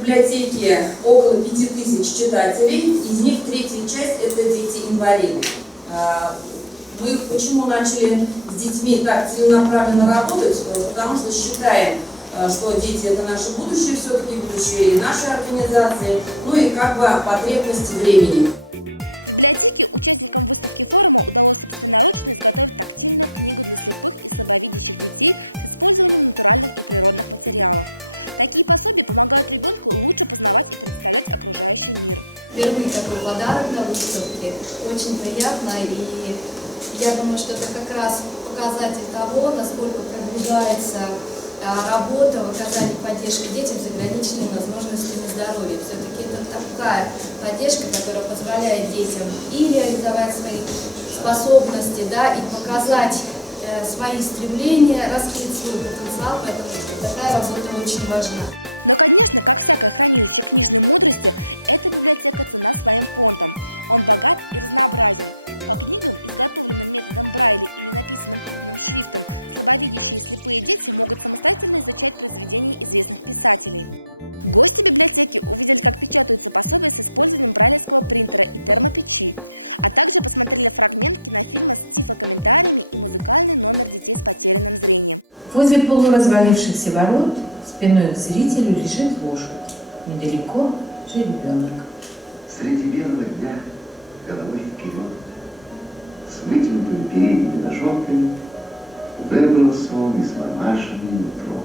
библиотеке около 5000 читателей, из них третья часть – это дети-инвалиды. Мы почему начали с детьми так целенаправленно работать? Потому что считаем, что дети – это наше будущее, все-таки будущее и нашей организации, ну и как бы потребности времени. Впервые такой подарок на выставке. Очень приятно, и я думаю, что это как раз показатель того, насколько продвигается работа в оказании поддержки детям с ограниченными возможностями здоровья. Все-таки это такая поддержка, которая позволяет детям и реализовать свои способности, да, и показать свои стремления, раскрыть свой потенциал, поэтому такая работа очень важна. Возле полуразвалившихся ворот спиной к зрителю лежит лошадь. Недалеко жеребенок. Среди белого дня головой вперед, с вытянутыми передними ножонками, выбрался он из мамашиной нутро.